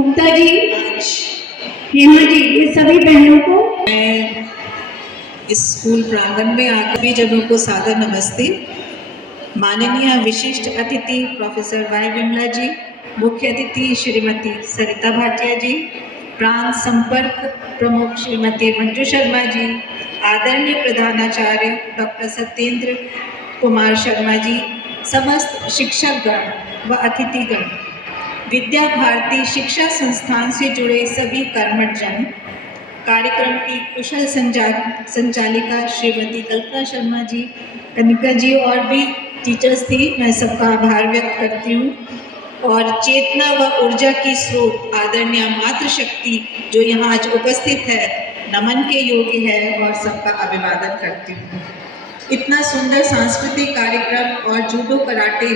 मुक्ता जी, हेमा जी, ये सभी बहनों को मैं इस स्कूल प्रांगण में आकर भी जनों को सादर नमस्ते। माननीय विशिष्ट अतिथि प्रोफेसर वाई विमला जी, मुख्य अतिथि श्रीमती सरिता भाटिया जी, प्रांत संपर्क प्रमुख श्रीमती मंजू शर्मा जी, आदरणीय प्रधानाचार्य डॉक्टर सत्येंद्र कुमार शर्मा जी, समस्त शिक्षकगण व अतिथिगण, विद्या भारती शिक्षा संस्थान से जुड़े सभी कर्मठ जन, कार्यक्रम की कुशल संचालिका श्रीमती कल्पना शर्मा जी, कनिका जी और भी टीचर्स थी, मैं सबका आभार व्यक्त करती हूँ। और चेतना व ऊर्जा की स्रोत आदरणीय मातृशक्ति जो यहाँ आज उपस्थित है, नमन के योग्य है और सबका अभिवादन करती हूँ। इतना सुंदर सांस्कृतिक कार्यक्रम और जूडो कराटे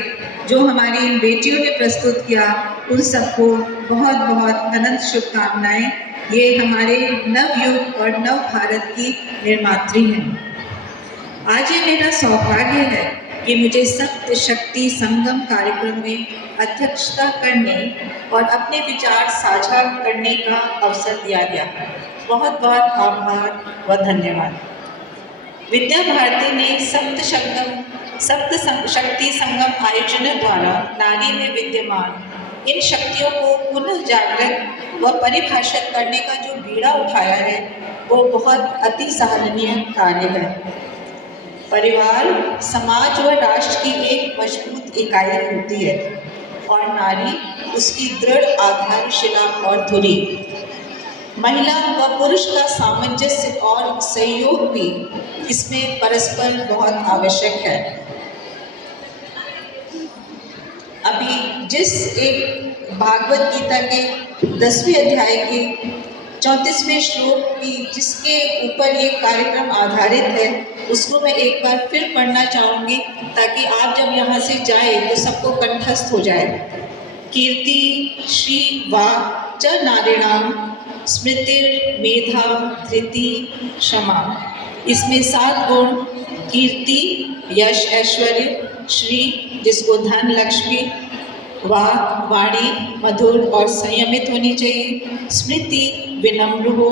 जो हमारी इन बेटियों ने प्रस्तुत किया, उन सबको बहुत बहुत अनंत शुभकामनाएं। ये हमारे नवयुग और नव भारत की निर्मात्री हैं। आज ये मेरा सौभाग्य है कि मुझे सप्त शक्ति संगम कार्यक्रम में अध्यक्षता करने और अपने विचार साझा करने का अवसर दिया गया। बहुत बहुत आभार व धन्यवाद। विद्या भारती ने सप्त शक्ति संगम आयोजन द्वारा नारी में विद्यमान इन शक्तियों को पुनः जागृत व परिभाषित करने का जो बीड़ा उठाया है, वो बहुत अति सराहनीय कार्य है। परिवार समाज व राष्ट्र की एक मजबूत इकाई होती है और नारी उसकी दृढ़ आधारशिला और धुरी। महिला व पुरुष का सामंजस्य और सहयोग भी इसमें परस्पर बहुत आवश्यक है। अभी जिस एक भागवत गीता के 10वें अध्याय के 34वें श्लोक की जिसके ऊपर ये कार्यक्रम आधारित है, उसको मैं एक बार फिर पढ़ना चाहूँगी ताकि आप जब यहाँ से जाए तो सबको कंठस्थ हो जाए। कीर्ति श्री वा च नारिणाम स्मृतिर मेधा धृति क्षमा। इसमें 7 गुण कीर्ति, यश, ऐश्वर्य, श्री जिसको धन, लक्ष्मी, वाक वाणी मधुर और संयमित होनी चाहिए, स्मृति विनम्र हो,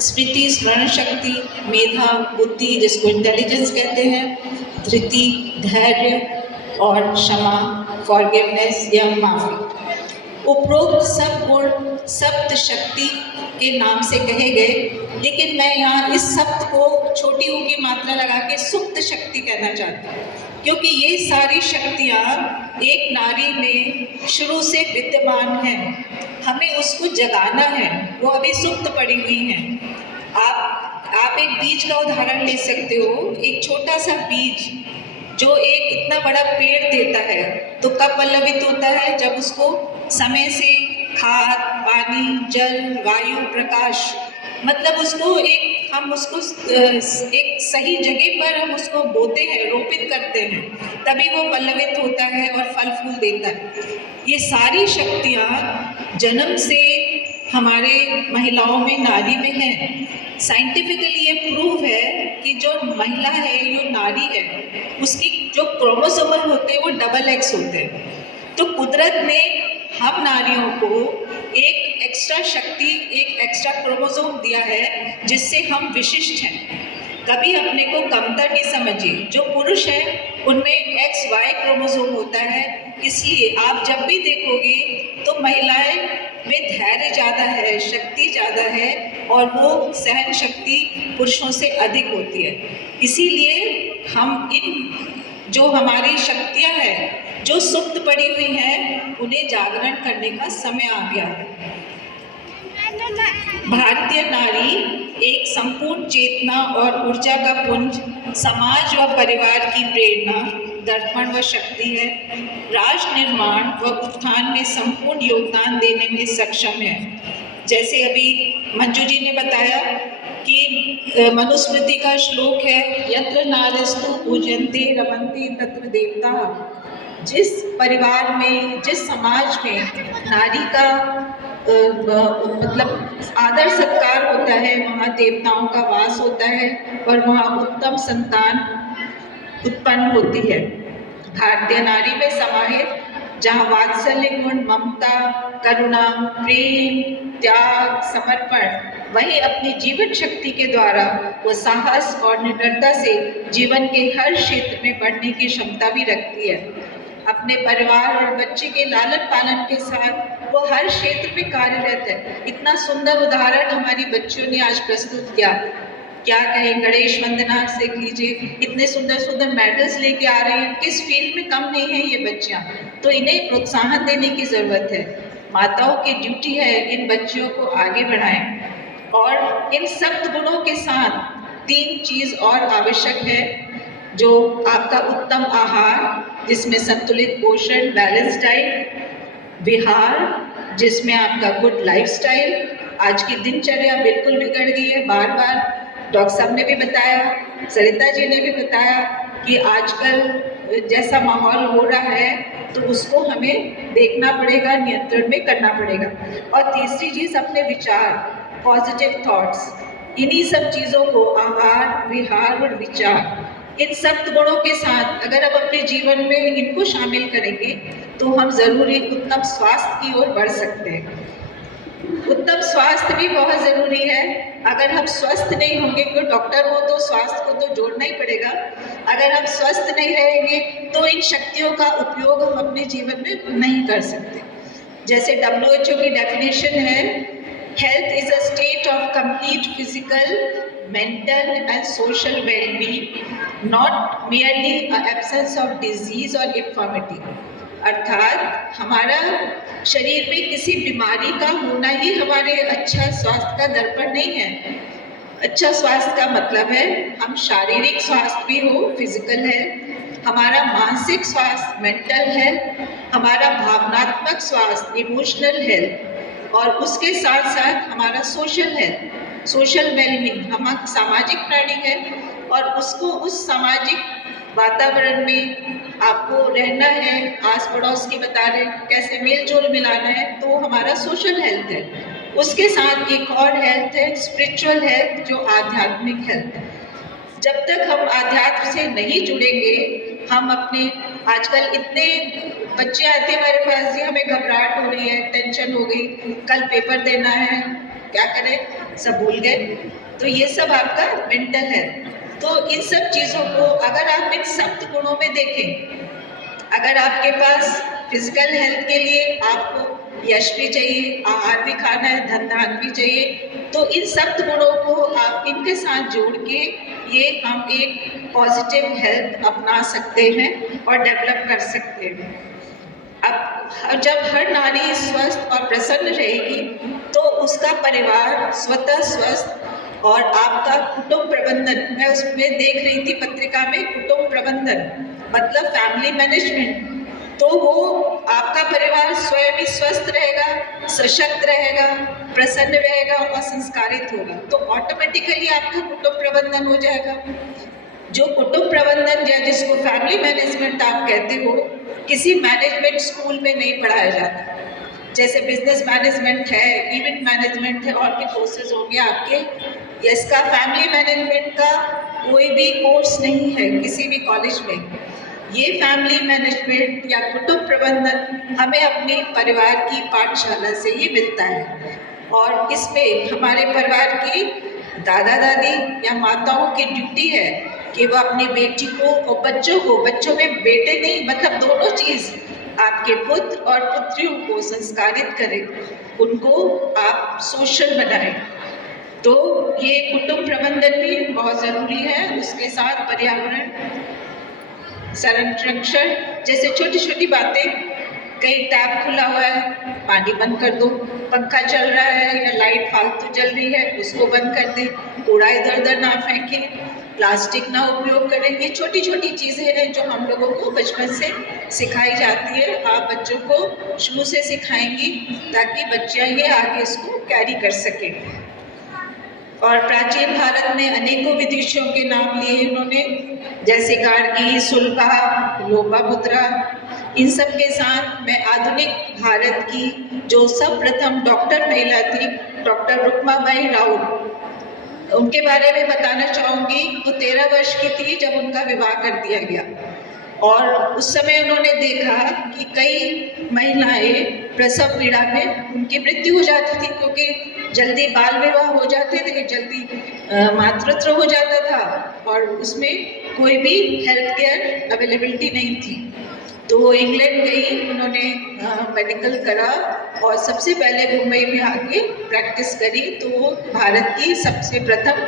स्मृति स्मरण शक्ति, मेधा बुद्धि जिसको इंटेलिजेंस कहते हैं, धृति धैर्य और क्षमा फॉरगिवनेस या माफी। उपरोक्त सब गुण सप्त शक्ति के नाम से कहे गए, लेकिन मैं यहाँ इस सप्त को छोटी ऊ की मात्रा लगा के सुप्त शक्ति कहना चाहती हूँ, क्योंकि ये सारी शक्तियाँ एक नारी में शुरू से विद्यमान हैं। हमें उसको जगाना है, वो अभी सुप्त पड़ी हुई हैं। आप एक बीज का उदाहरण ले सकते हो। एक छोटा सा बीज जो एक इतना बड़ा पेड़ देता है तो कब पल्लवित होता है? जब उसको समय से खाद, पानी, जल, वायु, प्रकाश, मतलब उसको हम उसको एक सही जगह पर हम उसको बोते हैं, रोपित करते हैं, तभी वो पल्लवित होता है और फल फूल देता है। ये सारी शक्तियाँ जन्म से हमारे महिलाओं में, नारी में हैं। साइंटिफिकली ये प्रूव है कि जो महिला है, जो नारी है, उसकी जो क्रोमोसोमल होते हैं वो XX होते हैं। तो कुदरत ने हम नारियों को एक एक्स्ट्रा शक्ति, एक एक्स्ट्रा क्रोमोसोम दिया है जिससे हम विशिष्ट हैं। कभी अपने को कमतर नहीं समझिए। जो पुरुष हैं उनमें XY क्रोमोसोम होता है, इसलिए आप जब भी देखोगे तो महिलाएं में धैर्य ज़्यादा है, शक्ति ज़्यादा है और वो सहन शक्ति पुरुषों से अधिक होती है। इसीलिए हम इन जो हमारी शक्तियाँ हैं जो सुप्त पड़ी हुई हैं, उन्हें जागरण करने का समय आ गया है। भारतीय नारी एक संपूर्ण चेतना और ऊर्जा का पुंज, समाज व परिवार की प्रेरणा, दर्पण व शक्ति है। राष्ट्र निर्माण व उत्थान में संपूर्ण योगदान देने में सक्षम है। जैसे अभी मंजू जी ने बताया कि मनुस्मृति का श्लोक है, यत्र नारीस्तु पूज्यन्ते रमन्ते तत्र देवता। जिस परिवार में, जिस समाज में नारी का मतलब आदर सत्कार होता है, वहाँ देवताओं का वास होता है और वहाँ उत्तम संतान उत्पन्न होती है। भारतीय नारी में समाहित जहाँ वात्सल्य गुण, ममता, करुणा, प्रेम, त्याग, समर्पण, वही अपनी जीवन शक्ति के द्वारा वो साहस और निडरता से जीवन के हर क्षेत्र में बढ़ने की क्षमता भी रखती है। अपने परिवार और बच्चे के लालन पालन के साथ वो हर क्षेत्र में कार्यरत है। इतना सुंदर उदाहरण हमारी बच्चियों ने आज प्रस्तुत किया। क्या कहें, गणेश वंदना से लीजिए, इतने सुंदर सुंदर मेडल्स लेके आ रहे हैं, किस फील्ड में कम नहीं है ये बच्चियां। तो इन्हें प्रोत्साहन देने की जरूरत है। माताओं की ड्यूटी है इन बच्चियों को आगे बढ़ाएं। और इन सप्त गुणों के साथ 3 चीज और आवश्यक है, जो आपका उत्तम आहार जिसमें संतुलित पोषण, बैलेंस डाइट, विहार जिसमें आपका गुड लाइफस्टाइल। आज की दिनचर्या बिल्कुल बिगड़ गई है, बार बार डॉक्टर साहब ने भी बताया, सरिता जी ने भी बताया कि आजकल जैसा माहौल हो रहा है तो उसको हमें देखना पड़ेगा, नियंत्रण में करना पड़ेगा। और तीसरी चीज़ अपने विचार, पॉजिटिव थॉट्स, इन्हीं सब चीज़ों को आहार, विहार और विचार, इन सप्त गुणों के साथ अगर आप अपने जीवन में इनको शामिल करेंगे तो हम जरूर एक उत्तम स्वास्थ्य की ओर बढ़ सकते हैं। उत्तम स्वास्थ्य भी बहुत जरूरी है। अगर हम स्वस्थ नहीं होंगे, कोई डॉक्टर हो तो स्वास्थ्य को तो जोड़ना ही पड़ेगा। अगर हम स्वस्थ नहीं रहेंगे तो इन शक्तियों का उपयोग हम अपने जीवन में नहीं कर सकते। जैसे WHO की डेफिनेशन है, health is a state of complete physical, mental and social wellbeing, not merely absence of disease और इन्फॉर्मिटी। अर्थात हमारा शरीर में किसी बीमारी का होना ही हमारे अच्छा स्वास्थ्य का दर्पण नहीं है। अच्छा स्वास्थ्य का मतलब है हम शारीरिक स्वास्थ्य भी हो, फिजिकल है, हमारा मानसिक स्वास्थ्य, मेंटल हेल्थ, हमारा भावनात्मक स्वास्थ्य, इमोशनल हेल्थ, और उसके साथ साथ हमारा सोशल हेल्थ, सोशल वेलबींग। हम सामाजिक प्राणी है और उसको उस सामाजिक वातावरण में आपको रहना है, आस पड़ोस की बता रहे कैसे मेल जोल मिलाना है, तो हमारा सोशल हेल्थ है। उसके साथ एक और हेल्थ है, स्पिरिचुअल हेल्थ, जो आध्यात्मिक हेल्थ है। जब तक हम आध्यात्म से नहीं जुड़ेंगे, हम अपने, आजकल इतने बच्चे आते हैं हमारे पास जी, हमें घबराहट हो रही है, टेंशन हो गई, कल पेपर देना है, क्या करें, सब भूल गए। तो ये सब आपका मेंटल है। तो इन सब चीज़ों को अगर आप इन सप्त गुणों में देखें, अगर आपके पास फिजिकल हेल्थ के लिए आपको यश भी चाहिए, आहार भी खाना है, धन धान भी चाहिए, तो इन सप्त गुणों को आप इनके साथ जोड़ के ये हम एक पॉजिटिव हेल्थ अपना सकते हैं और डेवलप कर सकते हैं। अब जब हर नारी स्वस्थ और प्रसन्न रहेगी तो उसका परिवार स्वतः स्वस्थ, और आपका कुटुंब प्रबंधन, मैं उसमें देख रही थी पत्रिका में, कुटुंब प्रबंधन मतलब फैमिली मैनेजमेंट, तो वो आपका परिवार स्वयं ही स्वस्थ रहेगा, सशक्त रहेगा, प्रसन्न रहेगा और संस्कारित होगा, तो ऑटोमेटिकली आपका कुटुंब प्रबंधन हो जाएगा। जो कुटुंब प्रबंधन या जिसको फैमिली मैनेजमेंट आप कहते हो, किसी मैनेजमेंट स्कूल में नहीं पढ़ाया जाता। जैसे बिजनेस मैनेजमेंट है, इवेंट मैनेजमेंट है, और भी कोर्सेज होंगे आपके, इसका फैमिली मैनेजमेंट का कोई भी कोर्स नहीं है किसी भी कॉलेज में। ये फैमिली मैनेजमेंट या कुटुंब प्रबंधन हमें अपने परिवार की पाठशाला से ही मिलता है, और इसमें हमारे परिवार की दादा दादी या माताओं की ड्यूटी है कि वो अपनी बेटी को और बच्चों को, बच्चों में बेटे नहीं मतलब दोनों चीज़, आपके पुत्र और पुत्रियों को संस्कारित करें, उनको आप सोशल बनाएं। तो ये कुटुंब प्रबंधन भी बहुत ज़रूरी है। उसके साथ पर्यावरण संरक्षण, जैसे छोटी छोटी बातें, कहीं टैप खुला हुआ है, पानी बंद कर दो, पंखा चल रहा है या लाइट फालतू जल रही है, उसको बंद कर दें, कूड़ा इधर उधर ना फेंकें, प्लास्टिक ना उपयोग करें। ये छोटी छोटी चीज़ें हैं जो हम लोगों को बचपन से सिखाई जाती है। आप बच्चों को शुरू से सिखाएंगी ताकि बच्चियाँ ये आगे इसको कैरी कर सकें। और प्राचीन भारत में अनेकों विदुषियों के नाम लिए इन्होंने, जैसे गार्गी, सुलभा, लोपामुद्रा। इन सब के साथ मैं आधुनिक भारत की जो सर्वप्रथम डॉक्टर महिला थी, डॉक्टर रुक्माबाई राव, उनके बारे में बताना चाहूँगी। वो 13 वर्ष की थी जब उनका विवाह कर दिया गया। और उस समय उन्होंने देखा कि कई महिलाएं प्रसव पीड़ा में उनकी मृत्यु हो जाती थी, क्योंकि जल्दी बाल विवाह हो जाते थे, जल्दी मातृत्व हो जाता था और उसमें कोई भी हेल्थ केयर अवेलेबिलिटी नहीं थी। तो वो इंग्लैंड गई, उन्होंने मेडिकल करा और सबसे पहले मुंबई में आके प्रैक्टिस करी। तो वो भारत की सबसे प्रथम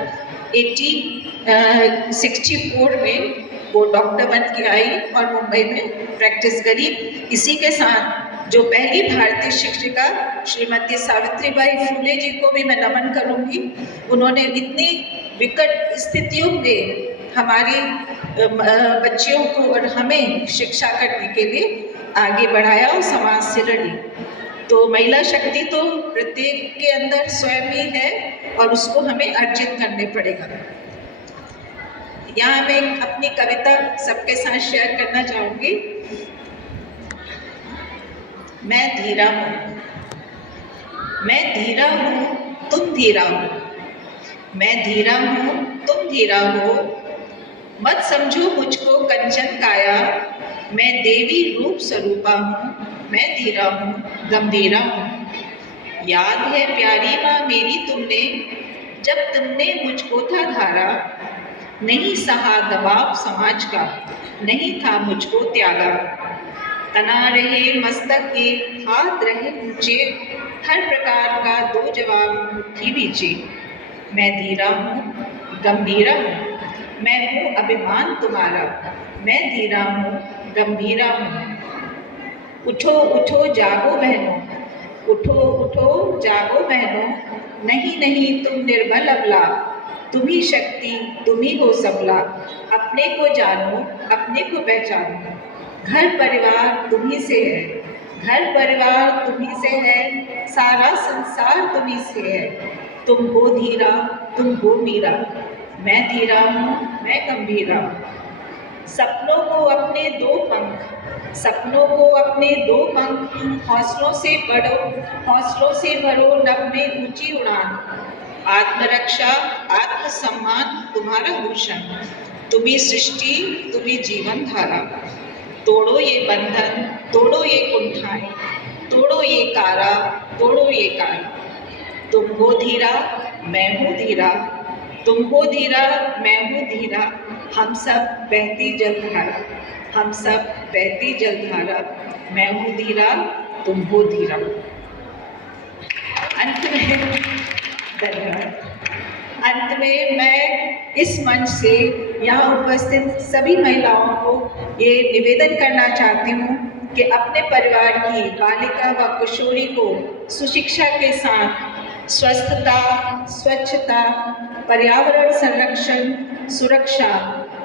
1864 में वो डॉक्टर बन के आई और मुंबई में प्रैक्टिस करी। इसी के साथ जो पहली भारतीय शिक्षिका श्रीमती सावित्रीबाई फुले जी को भी मैं नमन करूंगी। उन्होंने इतनी विकट स्थितियों में हमारी बच्चियों को और हमें शिक्षा करने के लिए आगे बढ़ाया और समाज से लड़ी। तो महिला शक्ति तो प्रत्येक के अंदर स्वयं ही है और उसको हमें अर्जित करने पड़ेगा। यहाँ मैं अपनी कविता सबके साथ शेयर करना चाहूंगी। मैं धीरा हूँ, मैं धीरा हूँ, तुम धीरा हो। मैं धीरा हूँ, तुम धीरा हो। मत समझो मुझको कंचन काया, मैं देवी रूप स्वरूपा हूँ। मैं धीरा हूँ, गंभीरा हूँ। याद है प्यारी माँ मेरी तुमने, जब तुमने मुझको था धारा। नहीं सहा दबाव समाज का, नहीं था मुझको त्यागा। तना रहे मस्तक के, हाथ रहे ऊंचे, हर प्रकार का दो जवाब मुट्ठी बीचे। मैं धीरा हूँ, गंभीरा हूँ। मैं हूँ अभिमान तुम्हारा। मैं धीरा हूँ, गंभीरा हूँ। उठो उठो जागो बहनों, उठो उठो जागो बहनों। नहीं नहीं तुम निर्बल अबला, तुम ही शक्ति तुम ही हो सबला। अपने को जानो, अपने को पहचानो। घर परिवार तुम ही से है, घर परिवार तुम ही से है। सारा संसार तुम ही से है। तुम हो धीरा, तुम हो मीरा। मैं धीरा हूँ, मैं गंभीरा हूँ। सपनों को अपने दो पंख, सपनों को अपने दो पंख। हौसलों से बढ़ो, हौसलों से भरो नभ में ऊंची उड़ान। आत्मरक्षा, आत्मसम्मान तुम्हारा भूषण। तुम्ही सृष्टि, तुम्ही जीवन धारा। तोड़ो ये बंधन, तोड़ो ये कुंठाएं, तोड़ो ये कारा, तोड़ो ये कारा। तुम हो धीरा, मैं हूँ धीरा। तुम हो धीरा, मैं हूँ धीरा। हम सब बहती जलधारा, हम सब बहती जलधारा। मैं हूँ धीरा, तुम हो धीरा। अंत में धन्यवाद। अंत में मैं इस मंच से यहाँ उपस्थित सभी महिलाओं को ये निवेदन करना चाहती हूँ कि अपने परिवार की बालिका व किशोरी को सुशिक्षा के साथ स्वस्थता, स्वच्छता, पर्यावरण संरक्षण, सुरक्षा,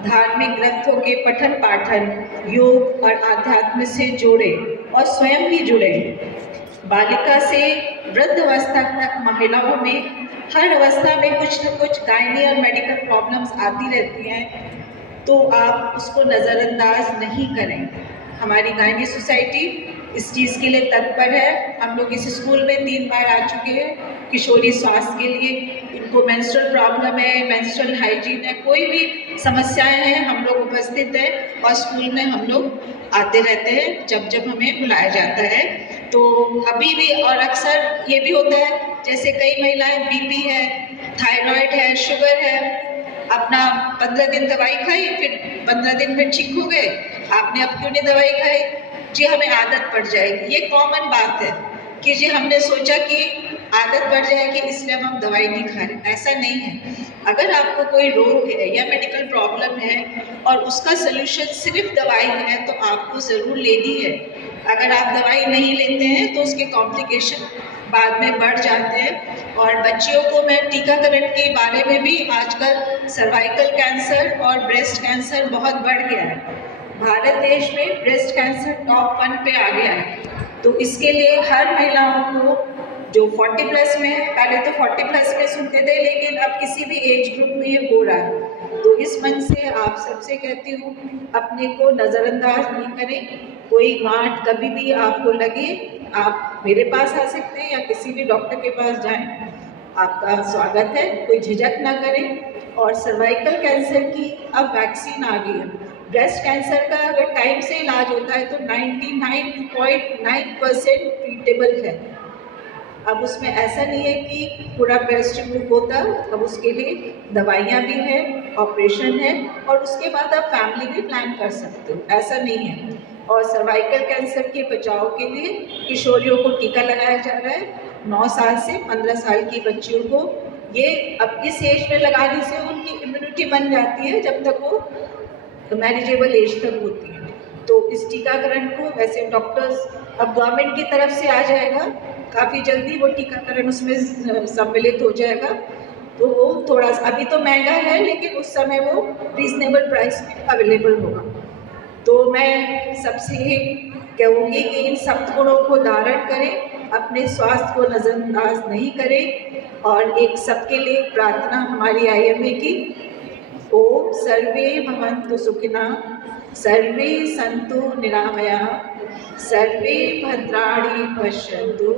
धार्मिक ग्रंथों के पठन पाठन, योग और आध्यात्म से जोड़े और स्वयं भी जुड़े। बालिका से वृद्ध अवस्था तक महिलाओं में हर अवस्था में कुछ न कुछ गायनी और मेडिकल प्रॉब्लम्स आती रहती हैं, तो आप उसको नज़रअंदाज नहीं करें। हमारी गायनी सोसाइटी इस चीज़ के लिए तत्पर है। हम लोग इस स्कूल में 3 बार आ चुके हैं किशोरी स्वास्थ्य के लिए। इनको मेंस्ट्रुअल प्रॉब्लम है, मेंस्ट्रुअल हाइजीन है, कोई भी समस्याएं हैं, हम लोग उपस्थित हैं और स्कूल में हम लोग आते रहते हैं जब जब हमें बुलाया जाता है। तो अभी भी और अक्सर ये भी होता है, जैसे कई महिलाएं बीपी है, थायराइड है, शुगर है, अपना 15 दिन दवाई खाई, फिर 15 दिन में ठीक हो गए, आपने अब क्यों नहीं दवाई खाई? जी हमें आदत पड़ जाएगी। ये कॉमन बात है कि जी हमने सोचा कि आदत पड़ जाएगी इसलिए हम दवाई नहीं खा रहे। ऐसा नहीं है। अगर आपको कोई रोग है या मेडिकल प्रॉब्लम है और उसका सलूशन सिर्फ दवाई है तो आपको ज़रूर लेनी है। अगर आप दवाई नहीं लेते हैं तो उसके कॉम्प्लिकेशन बाद में बढ़ जाते हैं। और बच्चियों को मैं टीकाकरण के बारे में भी, आजकल सर्वाइकल कैंसर और ब्रेस्ट कैंसर बहुत बढ़ गया है। भारत देश में ब्रेस्ट कैंसर टॉप 1 पे आ गया है। तो इसके लिए हर महिलाओं को जो 40 प्लस में है, पहले तो 40 प्लस में सुनते थे लेकिन अब किसी भी एज ग्रुप में ये हो रहा है। तो इस मन से आप सबसे कहती हूँ अपने को नज़रअंदाज नहीं करें। कोई गांठ कभी भी आपको लगे आप मेरे पास आ सकते हैं या किसी भी डॉक्टर के पास जाएं, आपका स्वागत है। कोई झिझक ना करें। और सर्वाइकल कैंसर की अब वैक्सीन आ गई है। ब्रेस्ट कैंसर का अगर टाइम से इलाज होता है तो 99.9% ट्रीटेबल है। अब उसमें ऐसा नहीं है कि पूरा ब्रेस्ट रिमूव होता, अब उसके लिए दवाइयाँ भी हैं, ऑपरेशन है और उसके बाद आप फैमिली भी प्लान कर सकते हो, ऐसा नहीं है। और सर्वाइकल कैंसर के बचाव के लिए किशोरियों को टीका लगाया जा रहा है, 9 साल से 15 साल की बच्चियों को। ये अब इस एज में लगाने से उनकी इम्यूनिटी बन जाती है जब तक वो मैनेजेबल एज तक होती है। तो इस टीकाकरण को वैसे डॉक्टर्स अब गवर्नमेंट की तरफ से आ जाएगा, काफ़ी जल्दी वो टीकाकरण उसमें सम्मिलित हो जाएगा। तो वो थोड़ा सा अभी तो महंगा है, लेकिन उस समय वो रीजनेबल प्राइस में अवेलेबल होगा। तो मैं सबसे ये कहूँगी कि इन सद्गुणों को धारण करें, अपने स्वास्थ्य को नज़रअंदाज नहीं करें। और एक सबके लिए प्रार्थना हमारी IMA की, ओम सर्वे भवन्तु सुखिनः, सर्वे सन्तु निरामयाः, सर्वे भद्राणि पश्यन्तु,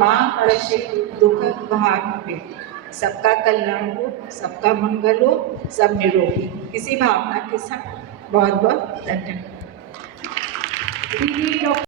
मां कश्चित् दुःखभाग् भवेत्। सबका कल्याण हो, सबका मंगल हो, सब निरोगी। इसी भावना के साथ बहुत बहुत धन्यवाद। दीदी डॉक्टर